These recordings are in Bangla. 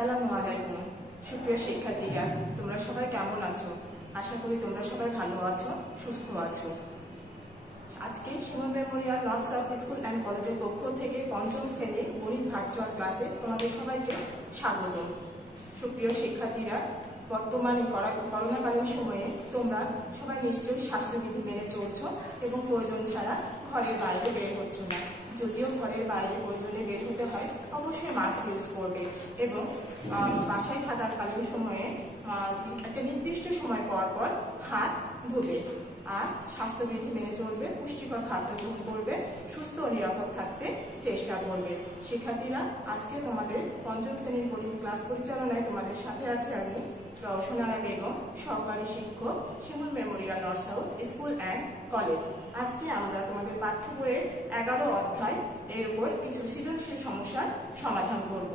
আসসালামু আলাইকুম সুপ্রিয় শিক্ষার্থীরা, তোমরা সবাই কেমন আছো? আশা করি তোমরা সবাই ভালো আছো, সুস্থ আছো। আজকে Shimul memorial north south school and কলেজের পক্ষ থেকে পঞ্চম শ্রেণীর গণিত ভার্চুয়াল ক্লাসে তোমাদের সবাইকে স্বাগত। সুপ্রিয় শিক্ষার্থীরা, বর্তমানে করোনাকালীন সময়ে তোমরা সবাই নিশ্চয়ই স্বাস্থ্যবিধি মেনে চলছো এবং প্রয়োজন ছাড়া ঘরের বাইরে বের হচ্ছে না। যদিও ঘরের বাইরে প্রয়োজনে বের হতে হয়, অবশ্যই মাস্ক ইউজ করবে এবং বাসায় থাকাকালীন সময়ে একটা নির্দিষ্ট সময় পর পর হাত ধুবে আর স্বাস্থ্যবিধি মেনে চলবে, পুষ্টিকর খাদ্য গ্রহণ করবে, সুস্থ ও নিরাপদ থাকতে চেষ্টা করবে। শিক্ষার্থীরা, আজকে তোমাদের পঞ্চম শ্রেণীর গণিত ক্লাস পরিচালনায় তোমাদের সাথে আছে আমি রওশনারা বেগম, সহকারী শিক্ষক, Shimul memorial north south school and college. আজকে আমরা তোমাদের পাঠ্য বইয়ের 11 অধ্যায় এর উপর কিছু সৃজনশীল সমস্যার সমাধান করব।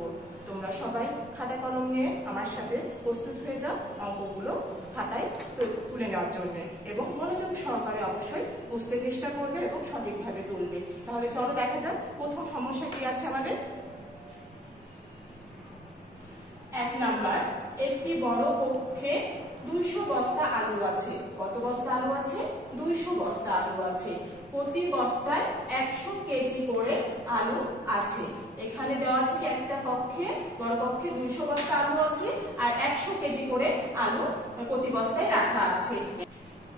তোমরা সবাই খাতা কলম নিয়ে আমার সাথে প্রস্তুত হয়ে যাও অঙ্কগুলো খাতায় তুলে নেওয়ার জন্য এবং মনোযোগ সহকারে অবশ্যই বুঝতে চেষ্টা করবে এবং সঠিকভাবে তুলবে। তাহলে চলো দেখা যাক প্রথম সমস্যা কি আছে আমাদের। 1 নাম্বার, একটি বড় কক্ষে 200 বস্তা আলু আছে। কত বস্তা আলু আছে? 200 বস্তা আলু আছে। প্রতি বস্তায় 100 কেজি করে আলু আছে। এখানে দেওয়া আছে একটা কক্ষে, বড় কক্ষে 200 বস্তা আলু আছে আর 100 কেজি করে আলু প্রতি বস্তায় রাখা আছে।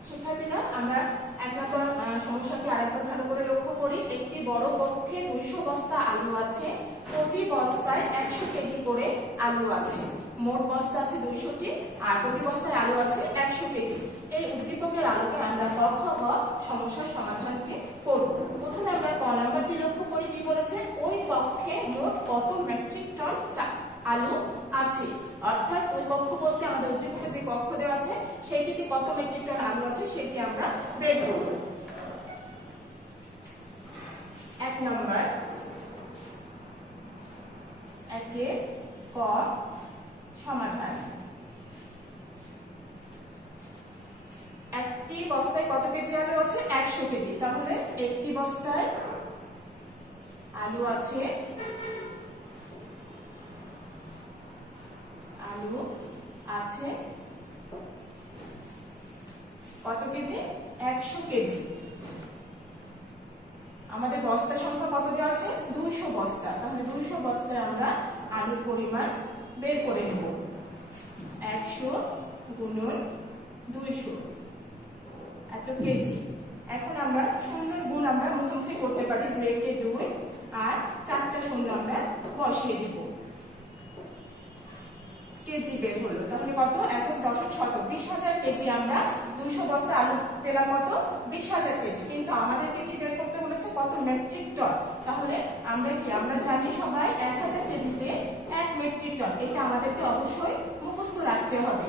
শিক্ষার্থীরা, আমরা এক নম্বর সমস্যাটি আরেকবার ভালো করে লক্ষ্য করি। একটি বড় কক্ষে 200 বস্তা আলু আছে, প্রতি বস্তায় 100 কেজি করে আলু আছে। মোট বস্তা আছে 200টি আর প্রতি বস্তায় আলু আছে 100 কেজি। এই উদ্দীপকের আলোকে আমরা ক, খ, গ সমস্যার সমাধানকে করব। প্রথমে আমরা ক নাম্বারটি লক্ষ্য করি। কি বলেছে? ওই কক্ষে মোট কত মেট্রিক টন আলু আছে। অর্থাৎ ওই কক্ষ বলতে আমাদের উদ্দীপকে যে কক্ষ দেওয়া আছে সেইটিতে কত মেট্রিক টন আলু আছে সেটি আমরা বের করব। 1 নাম্বার, একে ক সমাধান। একটি বস্তায় কত কেজি আলু আছে? 100 কেজি। তাহলে একটি বস্তায় আলু আছে কত কেজি? 100 কেজি। আমাদের বস্তা সংখ্যা কত দেওয়া আছে? 200 বস্তা। তাহলে 200 বস্তায় আমরা আলুর পরিমাণ বের করে নেব। 100 গুণন 200 এত কেজি। এখন আমরা শূন্যের গুণ আমরা মুখোমুখি করতে পারি, 2 কে 2 আর 4টা শূন্য আমরা বসিয়ে দিব। কেজি বের হলো। তাহলে কত? একক দশক শতক 20,000 কেজি। আমরা 200 বস্তা আলু পেলাম কত? 20,000 কেজি। কিন্তু আমাদেরকে কি বের করতে বলেছে? কত মেট্রিক টন। তাহলে আমরা জানি সবাই 1000 কেজিতে 1 মেট্রিক টন। এটা আমাদেরকে অবশ্যই মুখস্থ রাখতে হবে।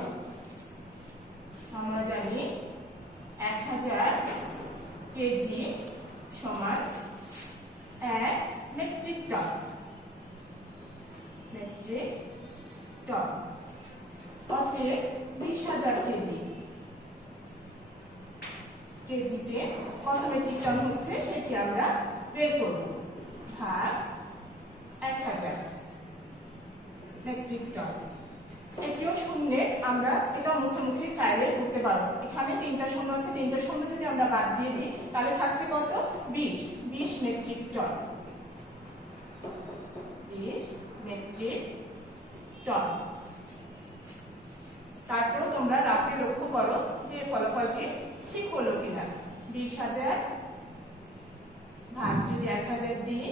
আমরা জানি 1000 কেজি সমান 1 মেট্রিক টন। মেট্রিক টন অতএব 20,000 কেজি। কেজিতে কত মেট্রিক টন হচ্ছে সেটি আমরা বের করব। ভাগ 1000 মেট্রিক টন। এটিও শূন্যে আমরা এটা মুখে মুখে চাইলে করতে পারবো। এখানে 3টা শূন্য আছে, 3টা শূন্য যদি আমরা বাদ দিয়ে দিই তাহলে থাকছে কত? 20 মেট্রিক টন। 20 metric ton. তারপর তোমরা রাতে লক্ষ্য করো যে ফলাফলটি ঠিক হলো কিনা। 20,000 ভাগ যদি 1000 দিই,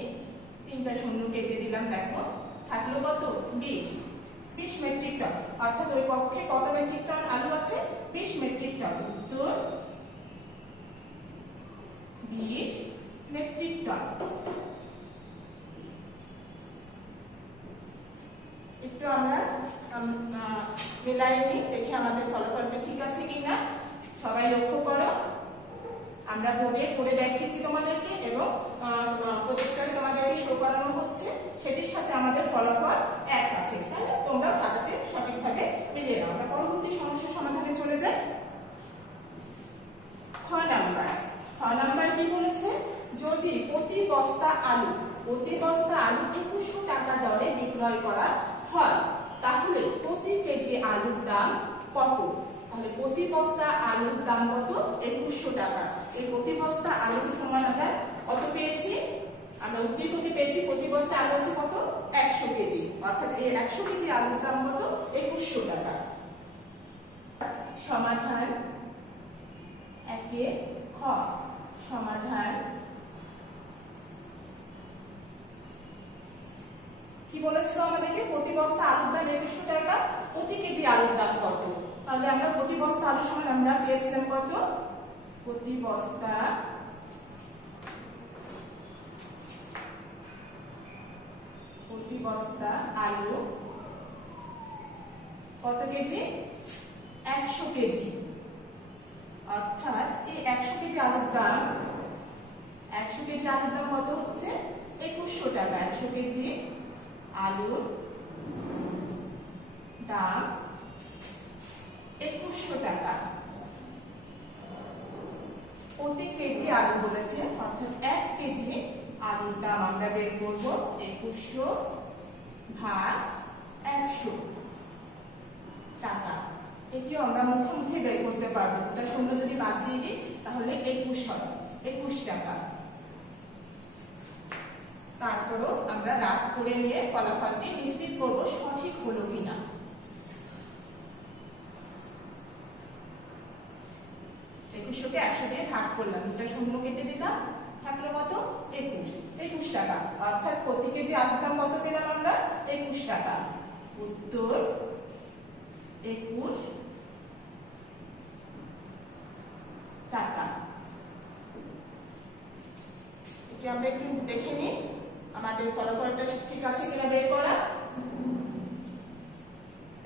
3টা শূন্য কেটে দিলাম, দেখো থাকলো কত? 20 মেট্রিক টন। অর্থাৎ ওই কক্ষে কত মেট্রিক টন আলু আছে? 20 মেট্রিক টন। উত্তর 20 মেট্রিক টন। একটু আমরা মিলাই নিই, দেখি আমাদের ফলাফলটা ঠিক আছে কিনা। সবাই লক্ষ্য করো, আমরা বোর্ডে করে দেখিয়েছি তোমাদেরকে এবং প্রজেক্টরে তোমাদেরকে শো করানো হচ্ছে, সেটির সাথে আমাদের ফলাফল এক আছে। তাহলে তোমরা খাতাতে সঠিকভাবে মিলিয়ে নাও। আমরা পরবর্তী সমস্যার সমাধানে চলে যাই। খ নাম্বার কি বলেছে? যদি প্রতি বস্তা আলু 2100 টাকা দরে বিক্রয় করা হয় তাহলে প্রতি কেজি আলুর দাম কত? তাহলে প্রতি বস্তা আলুর দাম কত? 2100 টাকা। এই প্রতি বস্তা আলুর সমান আমরা কত পেয়েছি? আমরা উদ্দীপকে পেয়েছি প্রতি বস্তা আলু আছে কত? 100 কেজি। অর্থাৎ এই 100 কেজি আলুর দাম কত? 2100 টাকা। সমাধান 1 খ। সমাধান কি বলেছিল আমাদেরকে? প্রতি বস্তা আলুর দাম 2100 টাকা, প্রতি কেজি আলুর দাম কত? তাহলে আমরা প্রতি বস্তা আলুর সমান আমরা পেয়েছিলাম কত? প্রতি বস্তা আলু কত কেজি? 100 কেজি। অর্থাৎ এই 100 কেজি আলুর দাম কত হচ্ছে? 2100 টাকা। 100 কেজি আলুর দাম 2100 টাকা। প্রতি কেজি আলু বলেছে, অর্থাৎ 1 কেজি আলুর দাম আমরা বের করব 2100 ভাগ 100 টাকা। এটিও আমরা মুখে মুখে বের করতে পারবো। এটা শূন্য যদি বাদ দিয়ে দিই তাহলে 21 টাকা। তারপরও আমরা রাত করে নিয়ে ফলাফলটি নিশ্চিত করব সঠিক হলো কিনা। একুশশোকে 100 দিয়ে ভাগ করলাম, দুটা শূন্য কেটে দিলাম, থাকলো কত? 21 টাকা। অর্থাৎ প্রতি কেজি আলুর দাম কত পেলাম আমরা? 21 টাকা। উত্তর 21 টাকা। এটি আমরা একটু দেখে নিই আমাদের ফলাফলটা ঠিক আছে কিনা বের করা।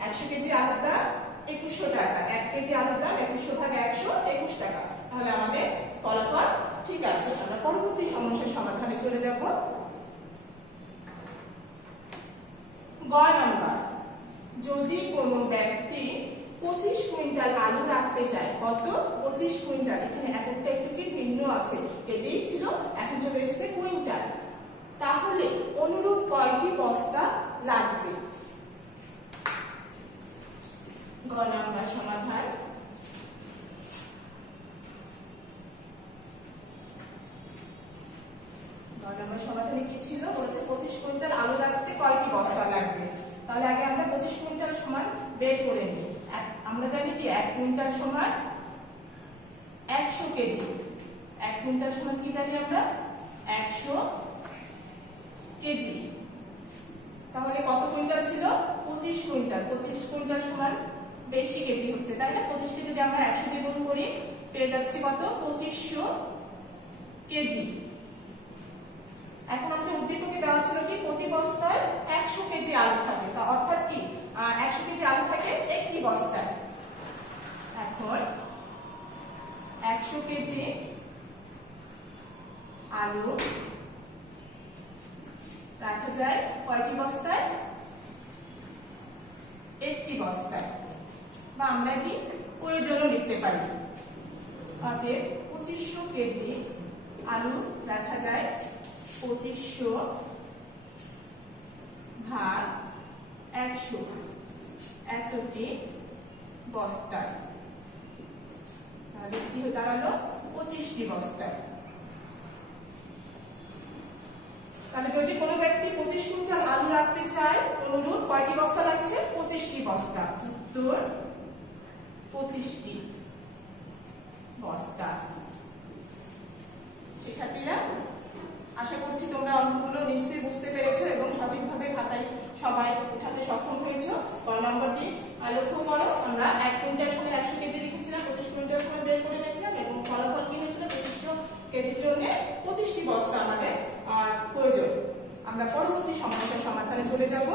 100 কেজি আলুর দাম 2100 টাকা। 1 কেজি আলুর দাম 2100 ভাগ 100 21 টাকা। তাহলে আমাদের ফলাফল ঠিক আছে। আমরা পরবর্তী সমস্যার সমাধানে চলে যাব। গ নাম্বার, যদি কোনো ব্যক্তি 25 কুইন্টাল আলু রাখতে চায়, কত? 25 কুইন্টাল। এখানে এককটা একটু কি ভিন্ন আছে, কেজি ছিল, এখন চলে এসেছে কুইন্টাল। তাহলে অনুরূপ কয়টি বস্তা লাগবে? গ নাম্বার সমাধান। সমাধানে কি ছিল? বলছে 25 কুইন্টাল আলু রাখতে কয়টি বস্তা লাগবে। তাহলে আগে আমরা 25 কুইন্টাল সমান বের করে নিই। আমরা জানি কি 1 কুইন্টাল সমান 100 কেজি। 1 কুইন্টাল সমান কি জানি আমরা? 100 কেজি। তাহলে কত কুইন্টাল ছিল? 25 কুইন্টাল। 25 কুইন্টাল সমান বেশি কেজি হচ্ছে, তাই না? 25 কে যদি আমরা 100 দিয়ে গুণ করি পেয়ে যাচ্ছি কত? 2500 কেজি। এখন আমাদের উদ্দীপকে দেওয়া ছিল কি প্রতি বস্তায় 100 কেজি আলু থাকে, তা অর্থাৎ কি 100 কেজি আলু থাকে একটি বস্তায়। এখন 100 কেজি আলু রাখা যায় কয়টি বস্তায়? একটি বস্তায়, বা আমরা কি প্রয়োজনও লিখতে পারি। অতএব 2500 কেজি আলু রাখা যায় 2500 ভাগ 100 এতটি বস্তায়। তাহলে কি হয়ে দাঁড়ালো? 25টি বস্তায়। তাহলে যদি কোনো ব্যক্তি 25 কুইন্টাল আলু রাখতে চায়, অনুরূপ কয়টি বস্তা লাগছে? 25টি বস্তা। উত্তর 25টি বস্তা। শিক্ষার্থীরা, আশা করছি তোমরা অঙ্কগুলো নিশ্চয়ই বুঝতে পেরেছো এবং সঠিকভাবে খাতায় সবাই উঠাতে সক্ষম হয়েছো। ক নম্বরটি লক্ষ্য করো, আমরা 1 কুইন্টাল সমান 100 কেজি লিখেছিলাম, 25 কুইন্টাল সমান বের করে নিয়েছিলাম এবং ফলাফল কি হয়েছিল? 2500 কেজির জন্য 25টি বস্তা আমাদের প্রয়োজন। আমরা পরবর্তী সমস্যার সমাধানে চলে যাব।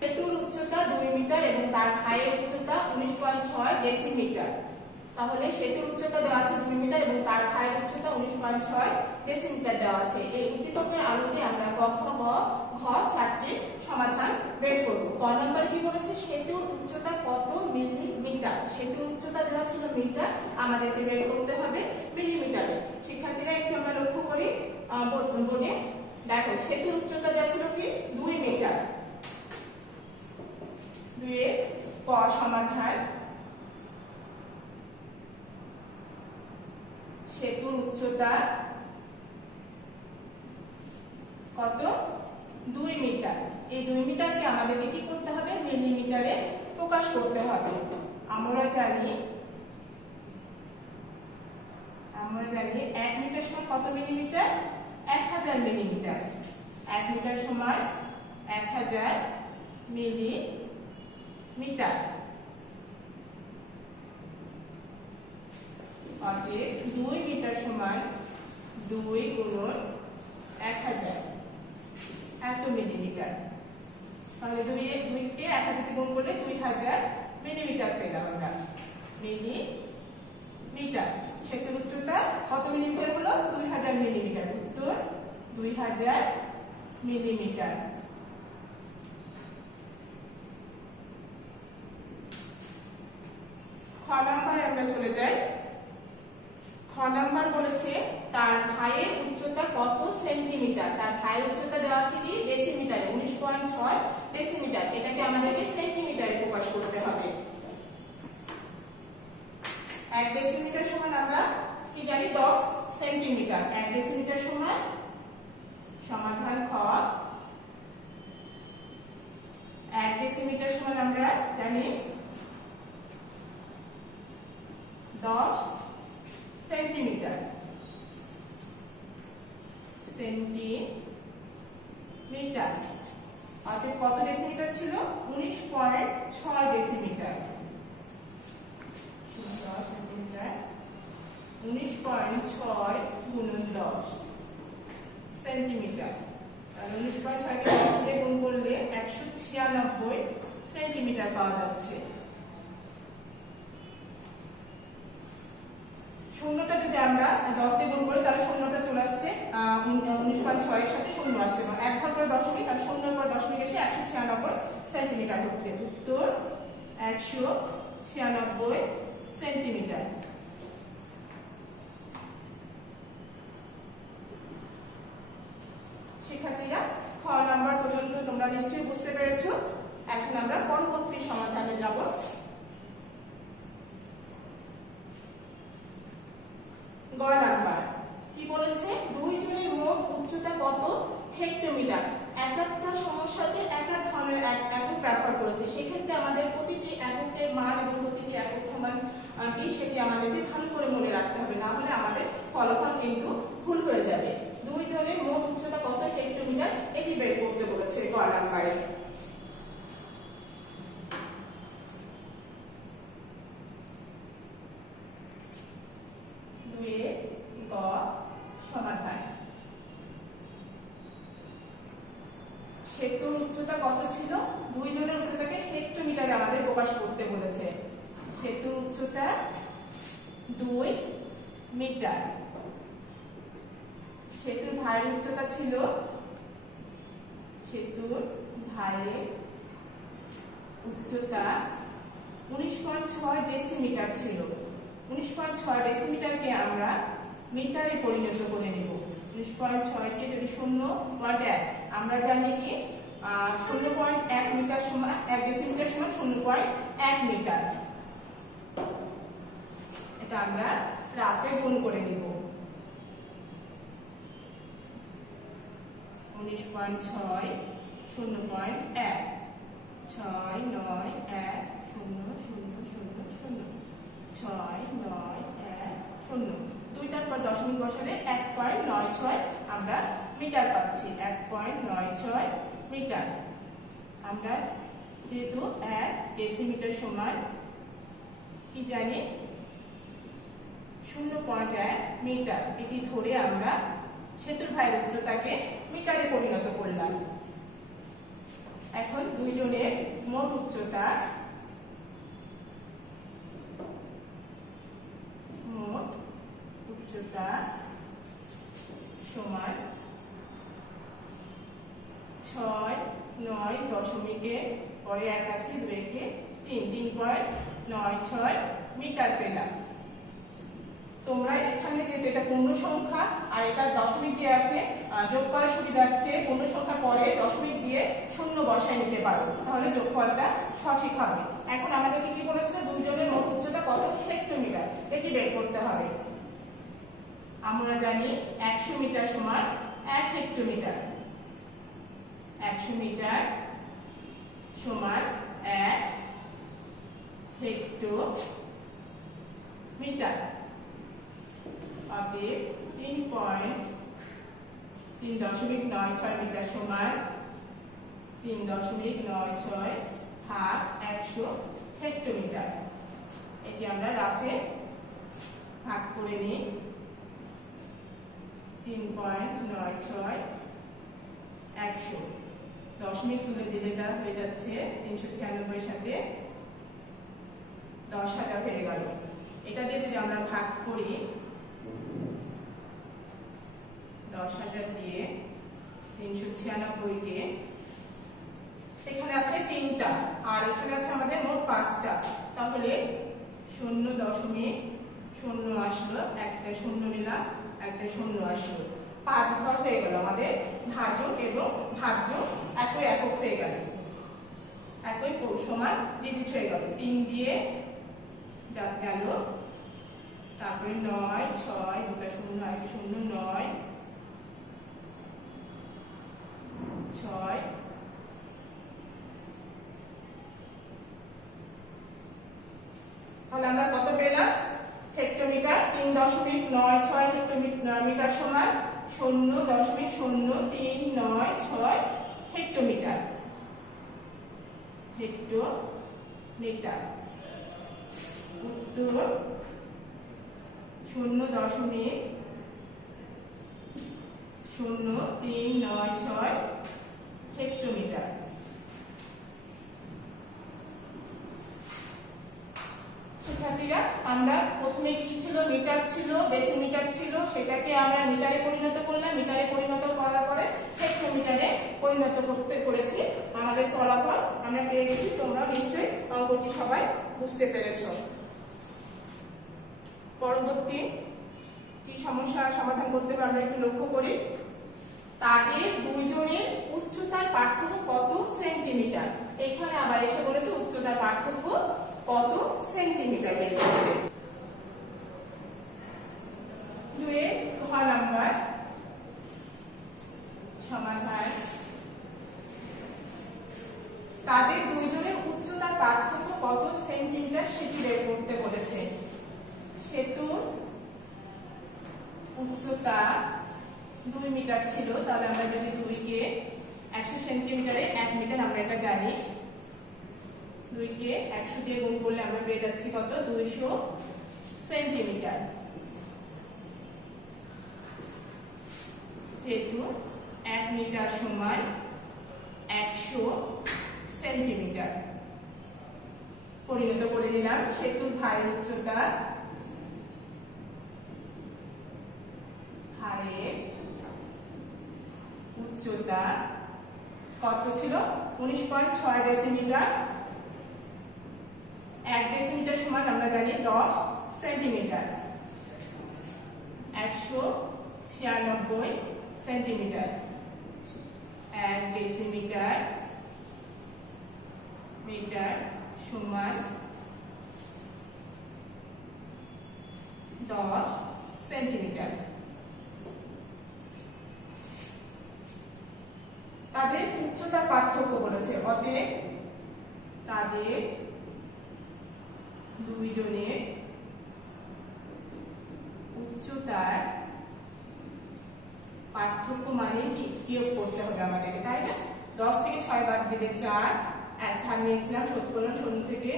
সেতুর উচ্চতা 2 মিটার এবং তার ঘায়ের উচ্চতা 19.6 ডেসিমিটার। তাহলে সেতুর উচ্চতা দেওয়া আছে 2 মিটার এবং তার ঘায়ের উচ্চতা 19.6 ডেসিমিটার দেওয়া আছে। এই উদ্দীপকের আলোকে আমরা ক, খ, গ, ঘ চারটি সমাধান বের করব। ক নম্বর কি বলেছে? সেতুর উচ্চতা কত মিলিমিটার। সেতুর উচ্চতা দেওয়া ছিল মিটার, আমাদেরকে বের করতে হবে মিলিমিটারে। শিক্ষার্থীরা একটু আমরা লক্ষ্য সমাধান। সেতুর উচ্চতা কত? 2 মিটার। এই 2 মিটারকে আমাদেরকে কি করতে হবে? মিলিমিটারে প্রকাশ করতে হবে। আমরা জানি 1 মিটার সমান কত মিলিমিটার? 1000 মিলিমিটার। 1 মিটার সমান 1000 মিলিমিটার। অতএব 2 মিটার সমান 2 গুণন 1000 এত মিলিমিটার। তাহলে 2 কে 1000 তে গুণ করলে 2000 মিলিমিটার পেলাম আমরা। মিলিমিটার। সেতুর উচ্চতা কত মিলিমিটার হলো? 2000 মিলিমিটার। উত্তর 2000 মিলিমিটার। খ নাম্বারে আমরা চলে যাই। খ নাম্বার বলেছে তার ভাইয়ের উচ্চতা কত সেন্টিমিটার। তার ভাইয়ের উচ্চতা দেওয়া আছে কি? ডেসিমিটারে, 19.6 ডেসিমিটার। এটাকে আমাদেরকে সেন্টিমিটারে প্রকাশ করতে হবে। 1 ডেসিমিটার সমান আমরা কি জানি? 10 সেন্টিমিটার। 1 ডেসিমিটার সমান, সমাধান খ, 1 ডেসিমিটার সমান আমরা জানি 10 সেন্টিমিটার। সেন্টিমিটার। অতএব কত ডেসিমিটার ছিল? 19.6 ডেসিমিটার। 19.6 গুণন 10 সেন্টিমিটার। তাহলে 19.6 কে 10 দিয়ে গুণ করলে 196 সেন্টিমিটার পাওয়া যাচ্ছে। শূন্যটা যদি আমরা 10 দিয়ে গুণ করি তাহলে শূন্যটা চলে আসছে 19.6 এর সাথে শূন্য আসছে, এবং 1 ঘর পরে দশমিক, আর শূন্যের পর দশমিক এসে 196 সেন্টিমিটার হচ্ছে। উত্তর 196 সেন্টিমিটার। শিক্ষার্থীরা, খ নাম্বার পর্যন্ত তোমরা নিশ্চয়ই বুঝতে পেরেছো। এখন আমরা পরবর্তী সমাধানে যাব। গ নাম্বার কি বলেছে? 2 জনের মোট উচ্চতা কত হেক্টোমিটার। এক একটা সমস্যাতে এক এক ধরনের একক ব্যবহার করেছে। সেক্ষেত্রে আমাদের প্রতিটি এককের মান এবং প্রতিটি একক সমান কি সেটি আমাদেরকে ভালো করে মনে রাখতে হবে, না হলে আমাদের ফলাফল কিন্তু ভুল হয়ে যাবে। 2 জনের মোট উচ্চতা কত হেক্টোমিটার এটি বের করতে বলেছে গ নাম্বারে। গ সমাধান। সেতুর উচ্চতা কত ছিল? 2 জনের উচ্চতাকে হেক্টোমিটারে আমাদের প্রকাশ করতে বলেছে। সেতুর উচ্চতা 2 মিটার। সেতুর ভাইয়ের উচ্চতা ছিল, সেতুর ভাইয়ের উচ্চতা 19.6 ডেসিমিটার ছিল। 19.6 ডেসিমিটারকে আমরা মিটারে পরিণত করে নেব। 19.6 কে যদি 0.1 আমরা জানি কি 0.1 মিটার সমান 1 ডেসিমিটার সমান 0.1 মিটার। এটা আমরা রাফে গুণ করে নেব। 19.6 0.1 6 9 1 0 0 0 0 6 9 1 0। দুইটার পর দশমিক বসালে 1.96 আমরা মিটার পাচ্ছি। 1.96 মিটার। আমরা যেহেতু 1 ডেসিমিটার সমান কি জানি 0.1 মিটার, এটি ধরে আমরা সেতুর ভাইয়ের উচ্চতাকে মিটারে পরিণত করলাম। এখন 2 জনের মোট উচ্চতা সমান 6 9 দশমিকে পরে 1 আছে, 2 কে 3.96 মিটার পেলাম। তোমরা এখানে যেহেতু এটা পূর্ণ সংখ্যা আর এটা দশমিক দিয়ে আছে, যোগ করার সুবিধার্থে পূর্ণ সংখ্যার পরে দশমিক দিয়ে শূন্য বসায় নিতে পারো, তাহলে যোগফলটা সঠিক হবে। এখন আমাদেরকে কি বলেছিল, দুইজনের মোট উচ্চতা কত হেক্টোমিটার, এটি বের করতে হবে। আমরা জানি 100 মিটার সমান 1 হেক্টোমিটার, 100 মিটার সমান 1 হেক্টোমিটার। অতএব 3.96 মিটার সমান 3.96 ভাগ 100 হেক্টোমিটার। এটি আমরা রাফে ভাগ করে নিই। 3.96 100, দশমিক তুলে দিলে এটা হয়ে যাচ্ছে 396 সাথে 10,000 হয়ে গেল। এটা দিয়ে যদি আমরা ভাগ করি, 10,000 দিয়ে 396 কে, এখানে আছে 3টা আর এখানে আছে আমাদের মোট 5টা, তাহলে 0.0 আসলো, একটা শূন্য নিলাম, একটা শূন্য আসলো, 5 ঘর হয়ে গেল আমাদের ভাজক এবং ভাজ্য একই একক হয়ে গেল, একই সমান ডিজিট হয়ে গেল। 3 দিয়ে গেল, তারপরে 9 6 দুটো শূন্য, একটা শূন্য, 9 6, তাহলে আমরা কত পেলাম হেক্টোমিটার? 3.96 হেক্টোমিটার সমান 0.0396 হেক্টোমিটার। হেক্টোমিটার উত্তর 0.0396 হেক্টোমিটার। শিক্ষার্থীরা, আমরা প্রথমে কি ছিল, মিটার ছিল, ডেসিমিটার ছিল, সেটাকে আমরা মিটারে পরিণত করলাম, মিটারে পরিণত করার পরে হেক্টোমিটারে পরিণত করেছি। আমাদের ফলাফল আমরা পেয়ে গেছি। তোমরা নিশ্চয়ই অঙ্কটি সবাই বুঝতে পেরেছ। পরবর্তী কি সমস্যা সমাধান করতে হবে আমরা একটু লক্ষ্য করি। তাদের দুইজনের উচ্চতার পার্থক্য কত সেন্টিমিটার? এখানে আবার এসে বলেছে উচ্চতার পার্থক্য কত সেন্টিমিটার বের করতে। 2 ঘ নাম্বার সমাধান। তাদের দুইজনের উচ্চতার পার্থক্য কত সেন্টিমিটার সেটি বের করতে বলেছে। সেতুর উচ্চতা 2 মিটার ছিল, তাহলে আমরা যদি 2 কে 100 সেন্টিমিটারে 1 মিটার, আমরা এটা জানি। 2 কে 100 দিয়ে গুণ করলে আমরা পেয়ে যাচ্ছি কত, 200 সেন্টিমিটার। যেহেতু 1 মিটার সমান 100 সেন্টিমিটার, পরিণত করে নিলাম। সেতুর ভাইয়ের উচ্চতা, উচ্চতা কত ছিল, 19.6 ডেসিমিটার। 1 ডেসিমিটার সমান আমরা জানি 10 সেন্টিমিটার। 196 সেন্টিমিটার। 1 ডেসিমিটার মিটার সমান 10 সেন্টিমিটার। তাদের উচ্চতা পার্থক্য বলেছে, অতএব তাদের দুইজনের উচ্চতার পার্থক্য মানে কি, বিয়োগ করতে হবে আমাদেরকে, তাই না? 10 থেকে 6 বাদ দিলে 4, 1 ভাগ নিয়েছিলাম, শোধ করলাম, 0 থেকে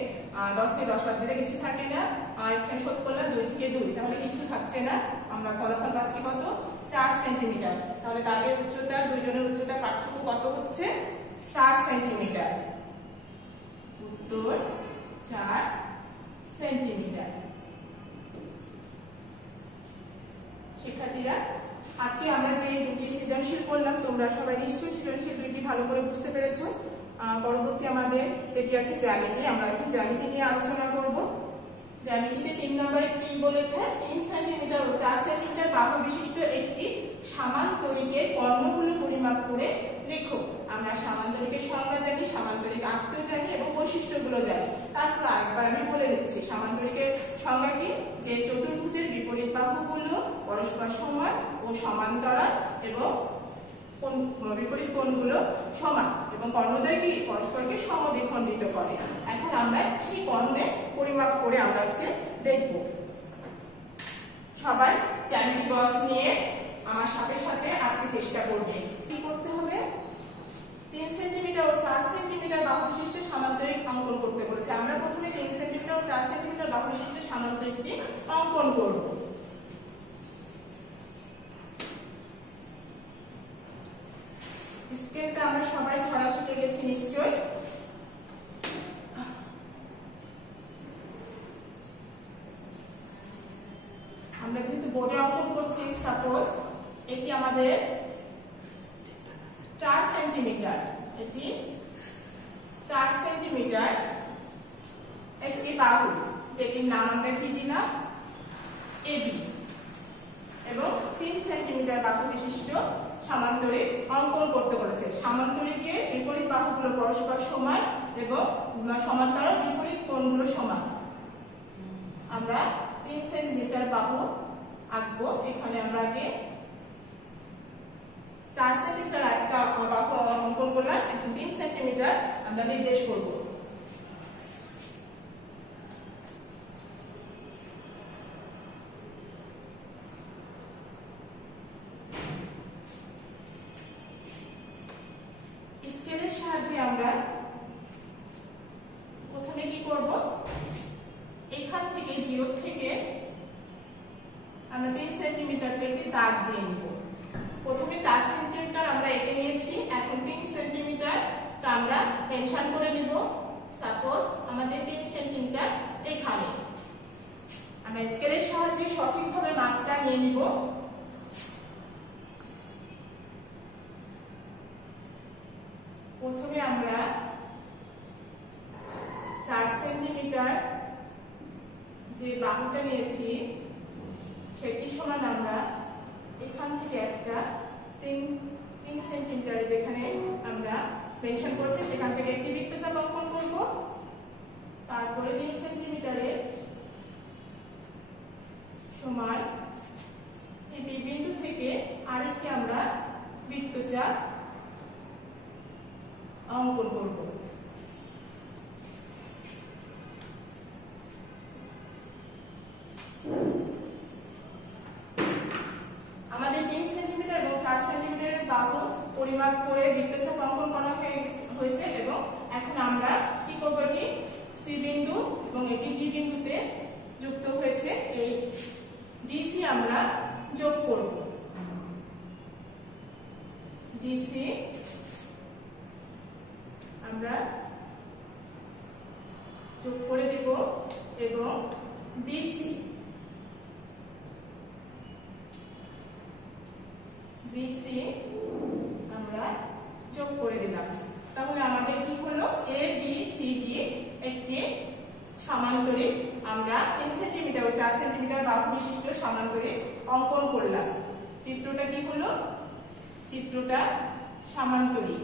10 থেকে 10 বাদ দিলে কিছু থাকে না, আর এখানে শোধ করলাম 2 থেকে 2, তাহলে কিছু থাকছে না। আমরা ফলাফল পাচ্ছি কত, 4 সেন্টিমিটার। তাহলে তাদের উচ্চতা, দুইজনের উচ্চতার পার্থক্য কত হচ্ছে, 4 সেন্টিমিটার। উত্তর 4 সেন্টিমিটার। শিক্ষার্থীরা, আজকে আমরা যে দুটি সৃজনশীল করলাম, তোমরা সবাই নিশ্চয়ই সৃজনশীল দুইটি ভালো করে বুঝতে পেরেছো। পরবর্তী আমাদের যেটি আছে জ্যামিতি, আমরা এখন জ্যামিতি নিয়ে আলোচনা করব। জ্যামিতিতে 3 নম্বরে কি বলেছে, 3 সেন্টিমিটার ও 4 সেন্টিমিটার বাহু বিশিষ্ট একটি আমরা সামান্তরিকের সংজ্ঞা জানি, সামান্তরিক আঁকতেও জানি এবং বৈশিষ্ট্যগুলো জানি। তারপর আরেকবার আমি বলে দিচ্ছি সামান্তরিকের সংজ্ঞা কি, যে চতুর্ভুজের বিপরীত বাহুগুলো পরস্পর সমান ও সমান্তরাল এবং বিপরীত কোণগুলো সমান এবং কর্ণদ্বয় কি পরস্পরকে সমদ্বিখণ্ডিত করে। এখন আমরা কি কর্ণে পরিমাপ করে আমরা আজকে দেখব। সবাই জ্যামিতি বক্স নিয়ে আমার সাথে সাথে আঁকতে চেষ্টা করবে। কি করতে হবে, 3 সেন্টিমিটার ও 4 সেন্টিমিটার বাহু বিশিষ্ট সামান্তরিক অঙ্কন করতে বলেছে। আমরা প্রথমে 3 সেন্টিমিটার ও 4 সেন্টিমিটার বাহু বিশিষ্ট সামান্তরিকটি অঙ্কন করব। স্কেলটা আমরা সবাই ধরা শিখে গেছি নিশ্চয়। আমরা যেহেতু বোর্ডে অঙ্কন করছি, সাপোজ এটি আমাদের 4 সেন্টিমিটার, এটি 4 সেন্টিমিটার একটি বাহু, যেটির নাম আমরা কি দিলাম, এবি, এবং 3 সেন্টিমিটার বাহু বিশিষ্ট সামান্তরিক অঙ্কন করতে বলেছে। সামান্তরিকের বিপরীত বাহুগুলো পরস্পর সমান এবং সমান্তরাল বিপরীত কোণগুলো সমান। আমরা 3 সেন্টিমিটার বাহু আঁকবো। এখানে আমরা আগে 4 সেন্টিমিটার একটা বাহু অঙ্কন করলাম, এখন 3 সেন্টিমিটার আমরা নির্দেশ করব। স্কেলের সাহায্যে আমরা প্রথমে কি করব, এখান থেকে 0 থেকে আমরা 3 সেন্টিমিটার একটি দাগ দিয়ে নিব। প্রথমে 4 সেন্টিমিটার আমরা এঁকে নিয়েছি, এখন 3 সেন্টিমিটারটা আমরা মেনশন করে নিব। সাপোজ আমাদের 3 সেন্টিমিটার এখানে। আমরা স্কেলের সাহায্যে সঠিকভাবে মাপটা নিয়ে নিব। প্রথমে আমরা 4 সেন্টিমিটার যে বাহুটা নিয়েছি সেটি সমান আমরা এখান থেকে একটা 3 সেন্টিমিটার যেখানে আমরা মেনশন করছি সেখান থেকে একটি বৃত্তচাপ অঙ্কন করব। তারপরে 3 সেন্টিমিটারে সমান এই বিন্দু থেকে আরেকটি আমরা বৃত্তচাপ অঙ্কন করব। আমাদের 3 সেন্টিমিটার এবং 4 সেন্টিমিটারের বাহু পরিমাপ করে বৃত্তচাপ অঙ্কন করা হয়েছে এবং এখন আমরা কি করব, এটি সি বিন্দু এবং এটি ডি বিন্দুতে যুক্ত হয়েছে, এই ডিসি আমরা যোগ করব। ডিসি আমরা যোগ করে দেব এবং বিসি আমরা যোগ করে দিলাম। তাহলে আমাদের কি হলো, এ বি সি ডি একটি সামান্তরিক আমরা 3 সেন্টিমিটার ও 4 সেন্টিমিটার বাহু বিশিষ্ট সামান্তরিক অঙ্কন করলাম। চিত্রটা কি হলো, চিত্রটা সামান্তরিক।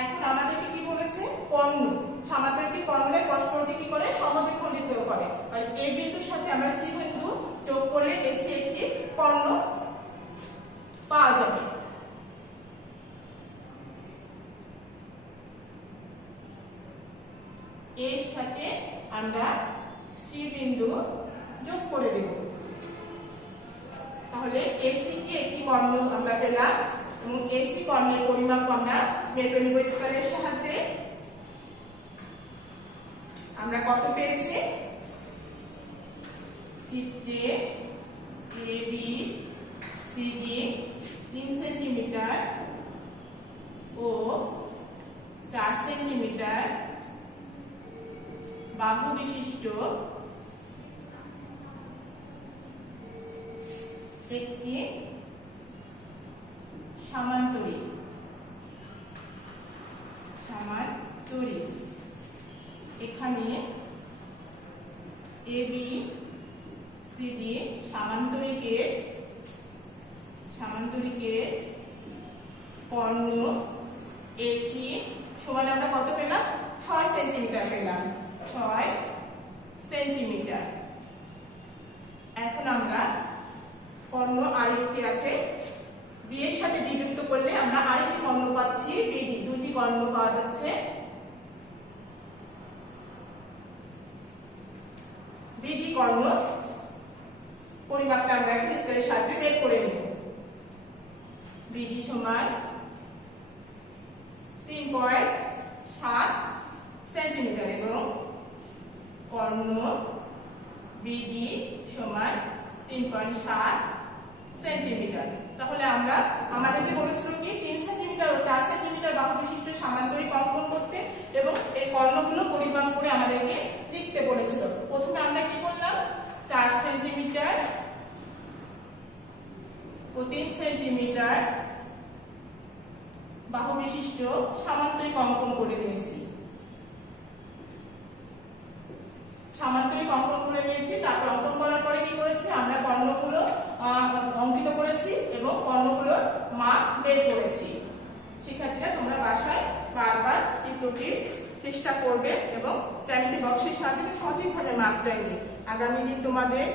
এখন আমাদেরকে কি বলেছে, কর্ণ। সামান্তরিক কর্ণে পরস্পরকে কি করে, সমদ্বিখণ্ডিত করে। এ বিন্দুর সাথে আমরা সি বিন্দু যোগ করলে এসি একটি কর্ণ পাওয়া যাবে। এর সাথে আমরা সি বিন্দু যোগ করে দেব। তাহলে এসি কে একটি কর্ণ আমরা পেলাম এবং এসি কর্ণের পরিমাপ আমরা মেপে নেব স্কেলের সাহায্যে। আমরা কত পেয়েছি, চিত্রে A B C D 3 centimetre O 4 centimetre বাহু বিশিষ্ট একটি সামান্তরিক। এখানে A B C D সামান্তরিকের সামান্তরিকের Karna AC সমান আমরা কত পেলাম? 6 সেন্টিমিটার পেলাম। 6 সেন্টিমিটার। এখন আমরা কর্ণ আরেকটি আছে, বি এর সাথে ডি যুক্ত করলে আমরা আরেকটি কর্ণ পাচ্ছি, বিডি। দুটি কর্ণ পাওয়া যাচ্ছে। বিডি কর্ণ পরিমাপটা আমরা এখন স্কেলের সাহায্যে বের করে নেব। বিডি সমান 3.7 সেন্টিমিটার এবং কর্ণ বিডি সমান 3.7 সেন্টিমিটার। তাহলে আমরা আমাদেরকে বলেছিল কি 3 সেন্টিমিটার ও 4 সেন্টিমিটার বাহু বিশিষ্ট সামান্তরিক অঙ্কন করতে এবং এই কর্ণগুলো পরিমাপ করে আমাদেরকে লিখতে বলেছিল। প্রথমে আমরা কি করলাম? 4 সেন্টিমিটার ও 3 সেন্টিমিটার বাহু বিশিষ্ট সামান্তরিক অঙ্কন করে নিয়েছি। সামান্তরিক অঙ্কন করে নিয়েছি। তারপর অঙ্কন করার পরে কি করেছি? আমরা কর্ণগুলো অঙ্কিত করেছি এবং কর্ণগুলোর মাপ বের করেছি। শিক্ষার্থীরা তোমরা বাসায় বারবার চিত্রটি চেষ্টা করবে এবং জ্যামিতি বক্সের সাহায্যে সঠিকভাবে মাপটা নিয়ে আগামী দিন তোমাদের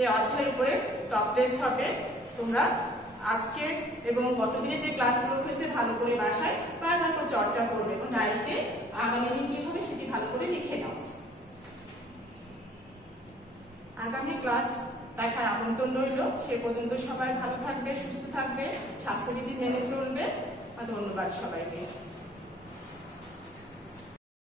এই অধ্যায়ের উপরে টপ টেস্ট হবে। তোমরা আজকে এবং গতদিনে যে ক্লাসগুলো হয়েছে ভালো করে বাসায় বারবার করে চর্চা করবে এবং ডায়েরিতে আগামী দিন কি হবে সেটি ভালো করে লিখে নাও। আগামী ক্লাস দেখার আমন্ত্রণ রইল। সে পর্যন্ত সবাই ভালো থাকবে, সুস্থ থাকবে, স্বাস্থ্যবিধি মেনে চলবে। ধন্যবাদ সবাইকে।